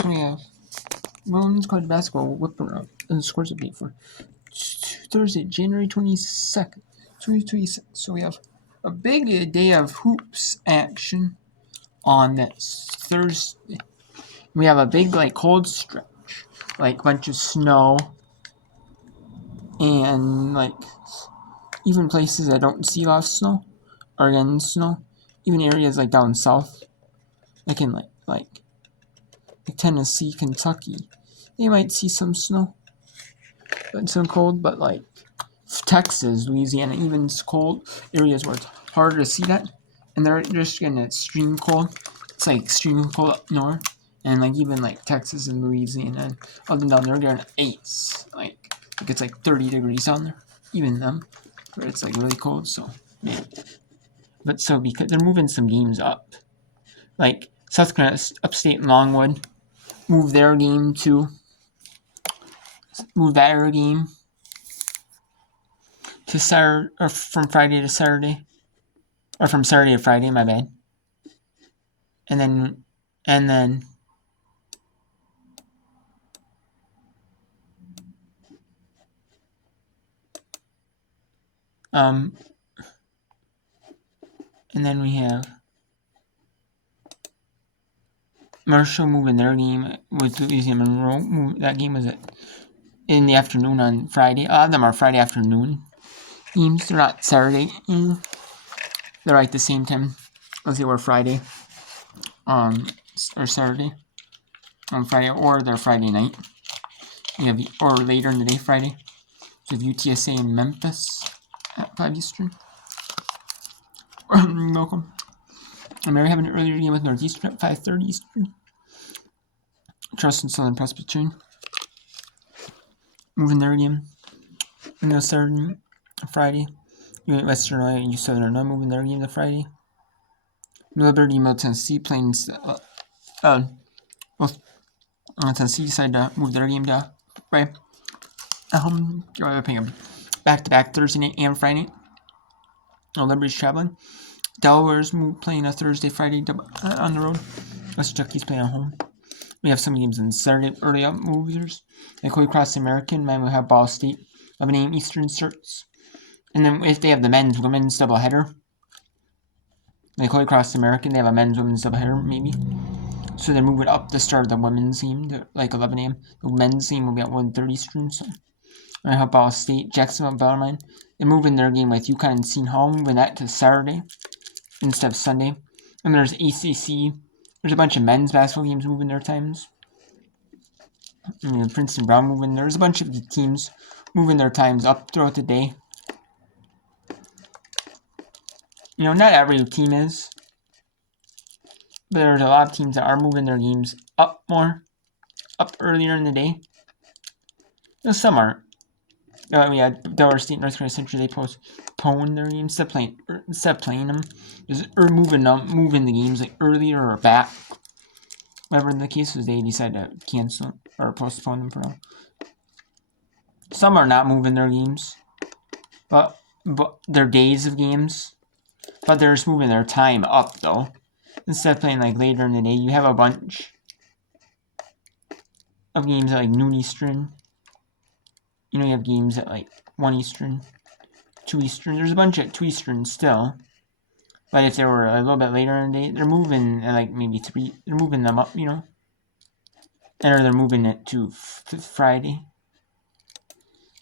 So we have women's college basketball whip around, and the scores update for Thursday, January 22nd, 2026. So we have a big day of hoops action on this Thursday. We have a big cold stretch, bunch of snow, and even places that don't see a lot of snow are getting snow. Even areas down south, like in Tennessee, Kentucky, they might see some snow and some cold, but Texas, Louisiana, even cold areas where it's harder to see that, and they're just getting extreme cold. It's extreme cold up north, and even Texas and Louisiana and up and down there, they're getting 8s. It's 30 degrees down there, even them, where it's really cold. So yeah, but so because they're moving some games up, South Carolina, upstate Longwood, move their game to Saturday, or from Friday to Saturday, or from Saturday to Friday. My bad. And then and then we have Marshall moving their game with Louisiana Monroe. That game was in the afternoon on Friday. A lot of them are Friday afternoon games. They're not Saturday. They're the same time as they were Friday, or Saturday on Friday, or they're Friday night. We have or later in the day Friday. So we have UTSA in Memphis at 5 Eastern. Welcome. And we're having an earlier game with Northeastern at 5:30 Eastern. Trust and Southern Presbyterian moving their game. And the Saturday, Friday. Western Illinois and Southern Illinois moving their game to Friday. Liberty, Middle Tennessee playing. Tennessee decided to move their game to Friday. They're playing back-to-back Thursday night and Friday night. Liberty's traveling. Delaware's playing a Thursday, Friday on the road. West Kentucky's playing at home. We have some games on Saturday, early up movers. Holy Cross American, man, we have Ball State, 11 a.m. Eastern starts. And then if they have the women's doubleheader, Holy Cross American, they have a women's doubleheader, maybe. So they're moving up the start of the women's game to 11 a.m. The men's game will be at 1:30 Eastern. So I have Ball State, Jacksonville, Bellarmine. They're moving their game with UConn and Seton Hall, moving that to Saturday instead of Sunday. And there's ACC. There's a bunch of men's basketball games moving their times. And Princeton Brown moving. There's a bunch of teams moving their times up throughout the day. Not every team is. But there's a lot of teams that are moving their games up earlier in the day. Some aren't. We had Delaware State, North Carolina Central. They postponed their games instead of playing them, or moving the games earlier or back. Whatever the case was, they decided to cancel or postpone them for now. Some are not moving their games, but their days of games. But they're just moving their time up though. Instead of playing later in the day, you have a bunch of games at noon Eastern. You have games at 1 Eastern, 2 Eastern. There's a bunch at 2 Eastern still. But if they were a little bit later in the day, they're moving at maybe 3. They're moving them up, Or they're moving it to Friday.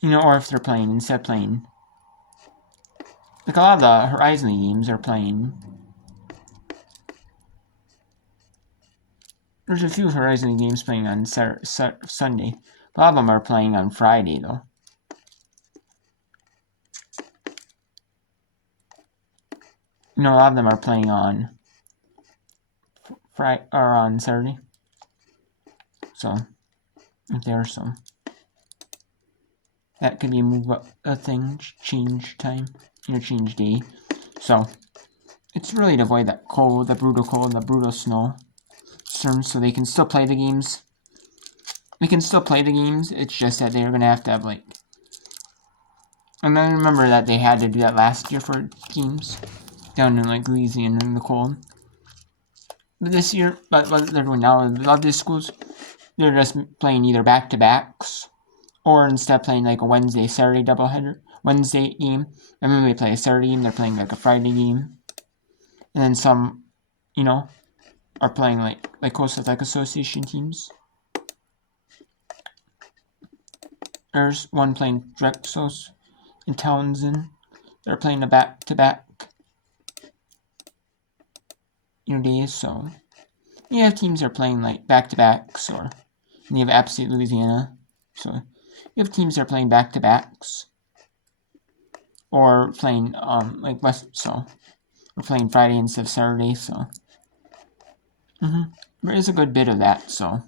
Or if they're playing, instead of playing. A lot of the Horizon League games are playing. There's a few Horizon League games playing on Sunday. A lot of them are playing on Friday, though. A lot of them are playing on Friday or on Saturday. So, if there are some, that could be a thing, change time, change day. So, it's really to avoid that cold, the brutal cold, the brutal snow. So they can still play the games. It's just that they're going to have and then remember that they had to do that last year for games down in Louisiana in the cold. But this year, but what they're doing now, a lot of these schools they're just playing either back-to-backs, or instead playing like a Wednesday-Saturday doubleheader, Wednesday game, and then they play a Saturday game, they're playing like a Friday game. And then some, are playing like close with like association teams. There's one playing Drexels and Townsend. They're playing a back-to-back days, so you have teams that are playing like back-to-backs, or you have App State Louisiana, so you have teams that are playing back-to-backs, or playing like West, so we're playing Friday instead of Saturday, so there is a good bit of that, so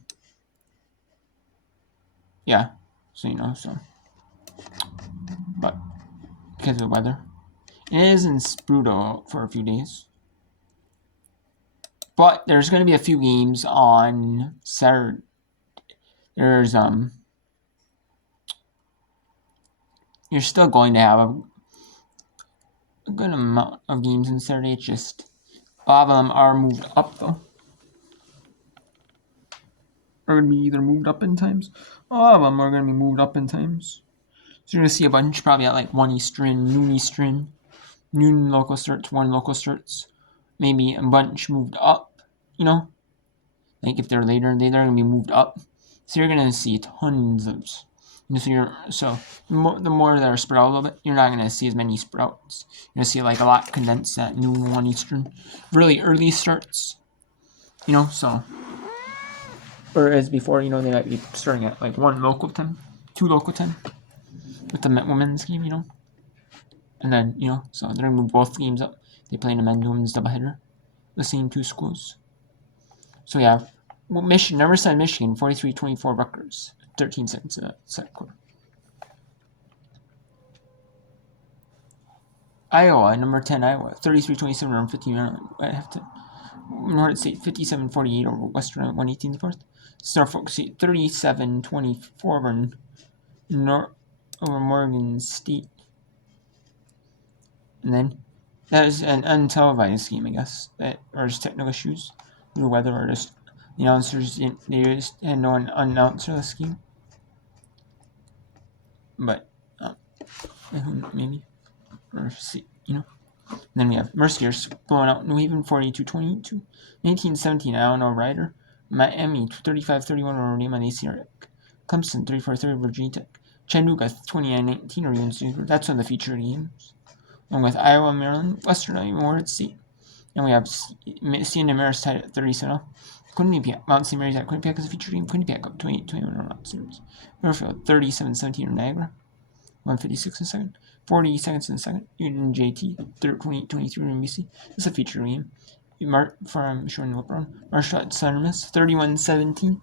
yeah, so so, but because of the weather, it is in Sprudo for a few days. But there's going to be a few games on Saturday. There's you're still going to have a good amount of games on Saturday. It's just a lot of them are moved up though. Are going to be either moved up in times. A lot of them are going to be moved up in times. So you're going to see a bunch probably at like 1 Eastern, noon Eastern, noon local starts, 1 local starts. Maybe a bunch moved up, like if they're later, they're going to be moved up. So you're going to see tons of, so the more that are spread out a little bit, you're not going to see as many sprouts. You're going to see like a lot condensed at noon, 1 Eastern, really early starts, so. Whereas before, they might be starting at like 1 local time, 2 local time with the women's game, And then, so they're going to move both games up. They play in a men's women's doubleheader, the same 2 schools. So yeah, number 7 Michigan, 43-24 Rutgers, 13 seconds in the second quarter. Iowa, number 10 Iowa, 33-27 around 15 minutes. I have to. North State, 57-48 over Western, 118 fourth. Norfolk State, 37-24 over Morgan State. And then that is an untelevised game, I guess, or just technical issues, due to weather, or just the announcers they just had no announcer this game. But maybe, or see, And then we have Mercyhurst blowing out New Haven 42-22. 1917 Illinois Rider. Miami 35-31 over Raymond ACR. Clemson 34-30 Virginia Tech. Chattanooga 29-19 over UNC. That's one of the featured games. Along with Iowa, Maryland, Western Illinois State. And we have CN Maris tied at 37. Quinnipiac, Mount St. Mary's at Quinnipiac is a featured game. Quinnipiac up 28-21 over Mount St. Mary's. Northfield 37-17 over Niagara. 156 in the second. 40 seconds in the second. Newton JT 28-23 over NBC. This is a feature game. From Shorten LeBron. Marshall at Southern Miss 31-17.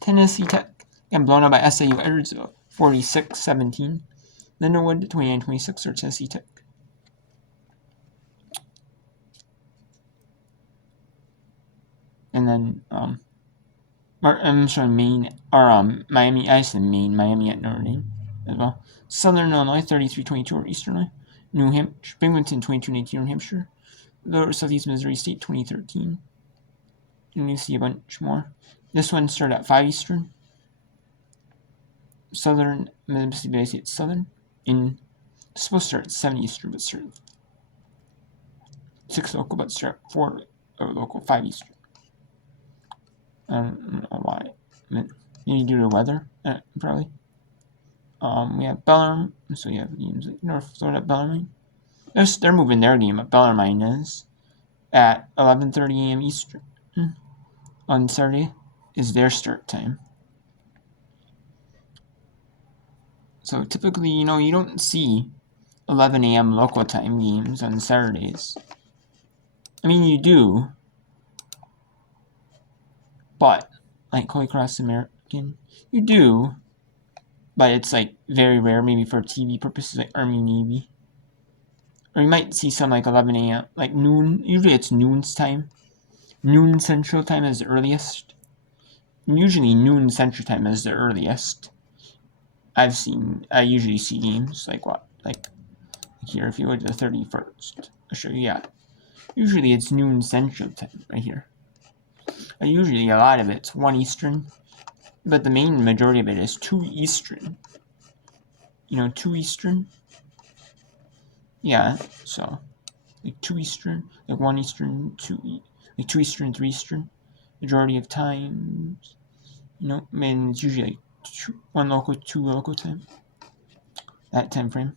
Tennessee Tech and blown out by SAU Edwardsville 46-17. Lindenwood 29-26 or Tennessee Tech. And then Miami. I said Maine. Miami at Notre Dame as well. Southern Illinois 33-22 over Eastern Illinois. New Hampshire, Binghamton 22-19 over New Hampshire. Lower Southeast Missouri State 2013. And you see a bunch more. This one started at 5 Eastern. Southern Mississippi State Southern it's supposed to start at 7 Eastern, but start 6 local, but start at 4 local, 5 Eastern. I don't know why. Maybe due to weather, probably. We have Bellarmine, so you have games like North Florida Bellarmine. They're moving their game up. Bellarmine is at 11:30 a.m. Eastern on Saturday is their start time. So typically, you don't see 11 a.m. local time games on Saturdays. I mean, you do, but like Holy Cross American, you do, but it's like very rare, maybe for TV purposes, like Army Navy. Or you might see some like 11 a.m., like noon. Usually it's noon's time. Noon Central Time is the earliest. Usually noon Central Time is the earliest. I usually see games like what? Like here, if you go to the 31st, I'll show you, yeah. Usually it's noon Central Time right here. Usually a lot of it's 1 Eastern. but the main majority of it is 2 Eastern. 2 Eastern? Yeah, so, like 2 Eastern, like 1 Eastern, 2 Eastern, 3 Eastern. Majority of times, and it's usually like 1 local, 2 local time. That time frame.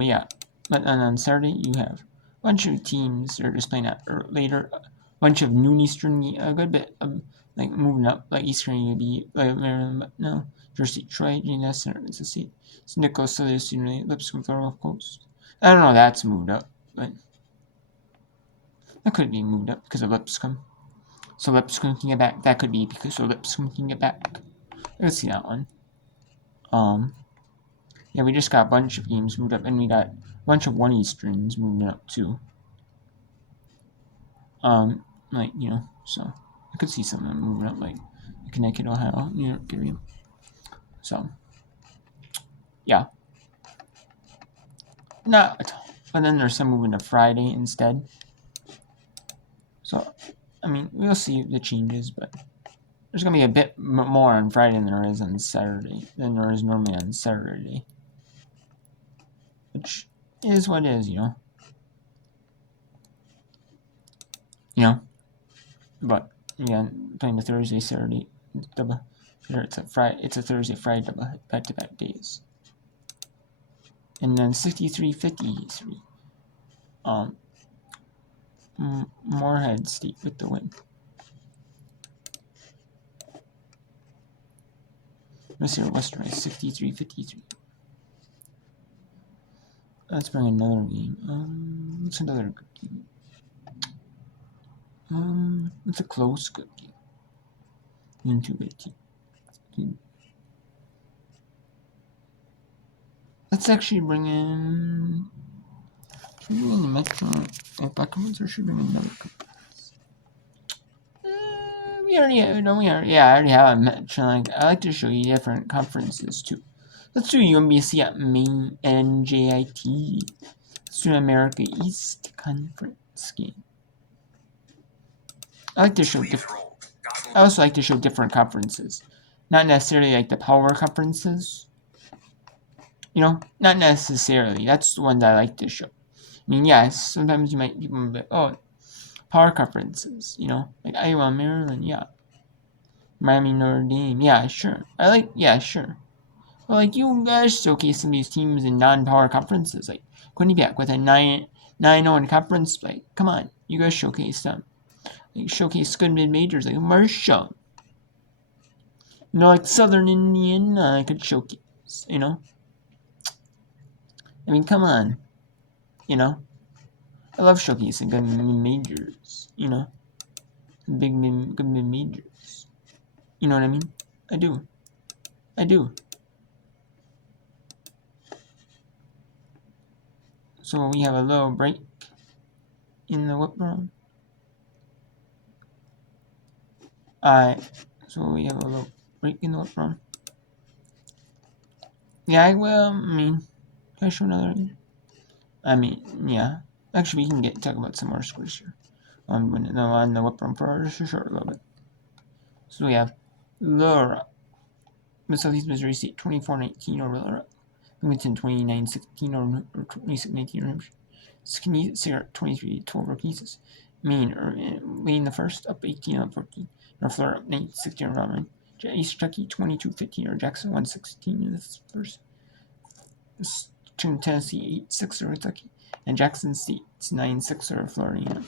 Yeah. But then on Saturday, you have a bunch of teams that are just playing at later. A bunch of noon Eastern, a good bit of like moving up, like Eastern UB, like Maryland, but no. Jersey, Troy, GNS, Center, Mississippi, Nicholas, Southern Student, Lipscomb, Florida Coast. I don't know, that's moved up, but that could be moved up because of Lipscomb. So Lipscomb can get back. That could be because of Lipscomb can get back. Let's see that one. Yeah, we just got a bunch of games moved up, and we got a bunch of 1 Easterns moving up too. So I could see some of them moving up, like Connecticut, Ohio, New York area. So, yeah. Not a ton. But then there's some moving to Friday instead. So, I mean, we'll see the changes, but there's going to be a bit more on Friday than there is on Saturday, than there is normally on Saturday. Which is what it is, But, again, playing the Thursday, Saturday, double. It's a Thursday, Friday double back-to-back days. And then 63-53. Moorhead State with the win. Let's see what Western is. 63-53. Let's bring another game. What's another good game? It's a close good game. Into good team. Let's actually bring in. Should we bring in the Metro Buccaneers, or should we bring in another conference? I already have a Metro. I like to show you different conferences too. Let's do UMBC at main NJIT. Let's do America East Conference game. I also like to show different conferences, not necessarily like the power conferences. Not necessarily. That's the ones I like to show. I mean, yes, sometimes you might people be like, power conferences. Like Iowa, Maryland, yeah. Miami, Notre Dame, yeah, sure. Sure. But like you guys showcase some of these teams in non-power conferences, like Quinnipiac with a 9-0 conference. Like, come on, you guys showcase them. Like showcase good mid-majors like Marshall. Like Southern Indiana, I could showcase. I mean, come on. I love showcasing good mid-majors. Good mid-majors. You know what I mean? I do. So we have a little break in the whip room. So we have a little break in the whip room. Yeah, I will. Can I show another? Yeah. Actually, we can talk about some more scores here. On the whip room for just a short little bit. So we have Laura, Southeast Missouri State 24-19 over Laura. Bloomington 29-16 or 26-19 or Sierra 23-12 over Kansas. Maine leading the first up 18-14. North Florida up 9-16 over Valmont. East Kentucky 22-15 or Jackson 1-16 in the first. Tennessee 8-6 over Kentucky. And Jackson State 9-6 over Florida.